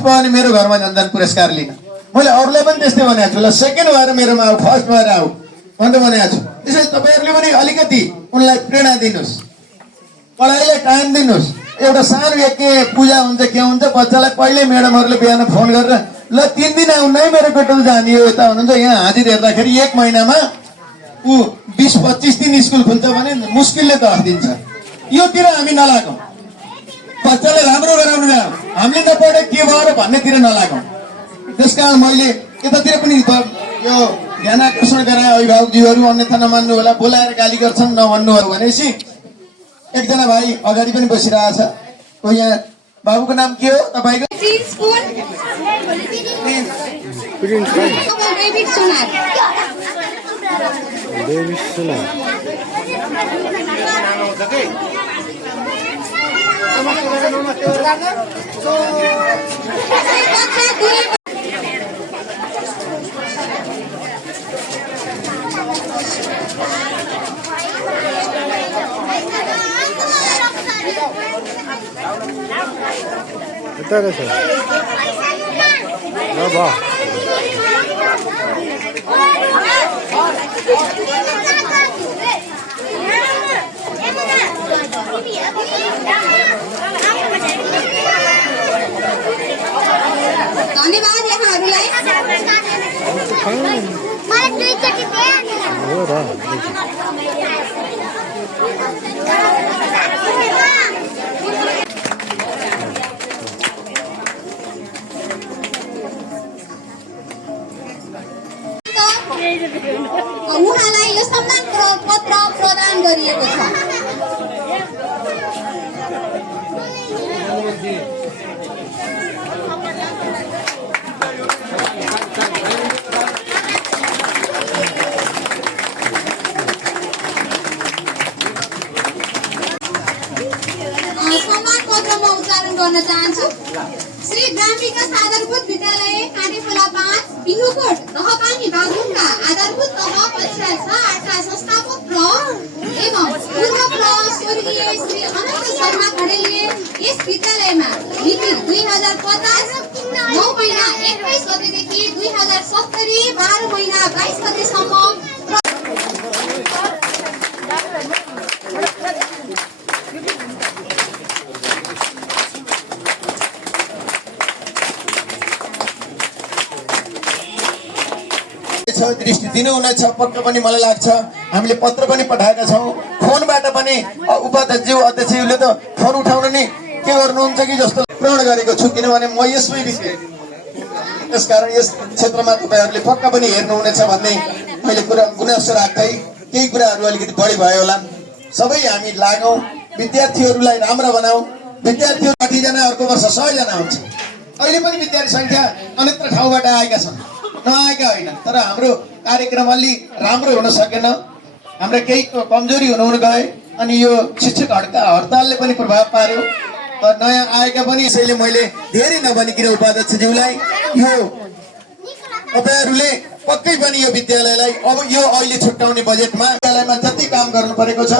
First भयो भने मेरो घरमा झन् पुरस्कार लिन। मैले अरूलाई पनि त्यस्तै भनेको छु, ल सेकेन्ड भएर मेरोमा आऊ, फर्स्ट भएर आऊ भनेर भनेको छु। त्यसैले तपाईँहरूले पनि अलिकति उनलाई प्रेरणा दिनुहोस्, पढाइलाई टाइम दिनुहोस्। एउटा सानो के पूजा हुन्छ के हुन्छ बच्चालाई पहिल्यै म्याडमहरूले बिहान फोन गरेर ल 3 दिन आउनु है मेरो केटो जाने हो यता हुनुहुन्छ। यहाँ हाजिर हेर्दाखेरि 1 महिनामा ऊ 20-25 दिन स्कुल खुल्छ भने मुस्किलले 10 दिन छ। योतिर हामी नलागौँ, बच्चालाई राम्रो गराउनु न, हामीले नपढे के भयो र भन्नेतिर नलागौँ। त्यसकारण मैले यतातिर पनि यो ध्यान आकर्षण गराए अभिभावकज्यूहरू, अन्यथा नमान्नु होला, बोलाएर गाली गर्छन् नभन्नु हो भनेपछि एकजना भाइ अगाडि पनि बसिरहेछ। को यहाँ बाबुको नाम के हो तपाईँको? धन्यवाद यहाँहरूलाई। उहाँलाई यो सम्मान पत्र प्रदान गरिएको छ। सम्मान पत्रमा उच्चारण गर्न चाहन्छु। श्री ग्राम विकास आधारभूत विद्यालय काँडेखोला 5 बिहुकोट दहपानी बागलुङका आधारभूत तह कक्षा 6-8 का संस्थापक एवं पूर्व स्वर्गीय श्री अनन्त शर्मा खडेलले यस विद्यालयमा मिति 2050 9 महिना 21 गतेदेखि 2070 12 महिना 22 गतेसम्म दृष्टि दिनुहुनेछ पक्का पनि मलाई लाग्छ। हामीले पत्र पनि पठाएका छौँ, फोनबाट पनि उपाध्यक्ष अध्यक्षज्यूले त फोन उठाउन नि के गर्नुहुन्छ कि जस्तो प्रण गरेको छु, किनभने म यसमै बिते। त्यसकारण यस क्षेत्रमा तपाईँहरूले पक्का पनि हेर्नुहुनेछ भन्ने मैले कुरा गुनासो राख्दै केही कुराहरू अलिकति बढी भयो होला। सबै हामी लागौँ, विद्यार्थीहरूलाई राम्रो बनाऊ। विद्यार्थीहरू 60 जना, अर्को वर्ष 100 जना हुन्छ। अहिले पनि विद्यार्थी सङ्ख्या अन्यत्र ठाउँबाट आएका छन्, नआएका होइन। तर हाम्रो कार्यक्रम अलि राम्रो हुन सकेन, हाम्रा केही कमजोरी हुन गए अनि यो शिक्षक हडतालले पनि प्रभाव पार्यो। नयाँ आएका पनि यसैले मैले धेरै नभनिकन उपाध्यक्षज्यूलाई यो तपाईँहरूले पक्कै पनि यो विद्यालयलाई अब यो अहिले छुट्याउने बजेटमा विद्यालयमा जति काम गर्नु परेको छ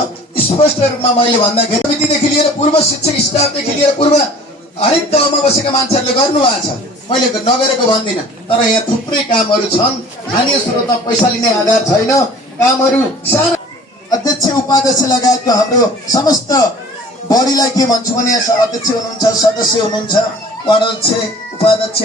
स्पष्ट रूपमा मैले भन्दाखेरि समितिदेखि लिएर पूर्व शिक्षक स्टाफदेखि लिएर पूर्व हरेक तहमा बसेका मान्छेहरूले गर्नुभएको छ। मैले नगरेको भन्दिनँ, तर यहाँ थुप्रै कामहरू छन्। स्थानीय स्रोतमा पैसा लिने आधार छैन। कामहरू सानो अध्यक्ष उपाध्यक्ष लगायतको हाम्रो समस्त बडीलाई के भन्छु भने अध्यक्ष हुनुहुन्छ, सदस्य हुनुहुन्छ, वार्ड अध्यक्ष, उपाध्यक्ष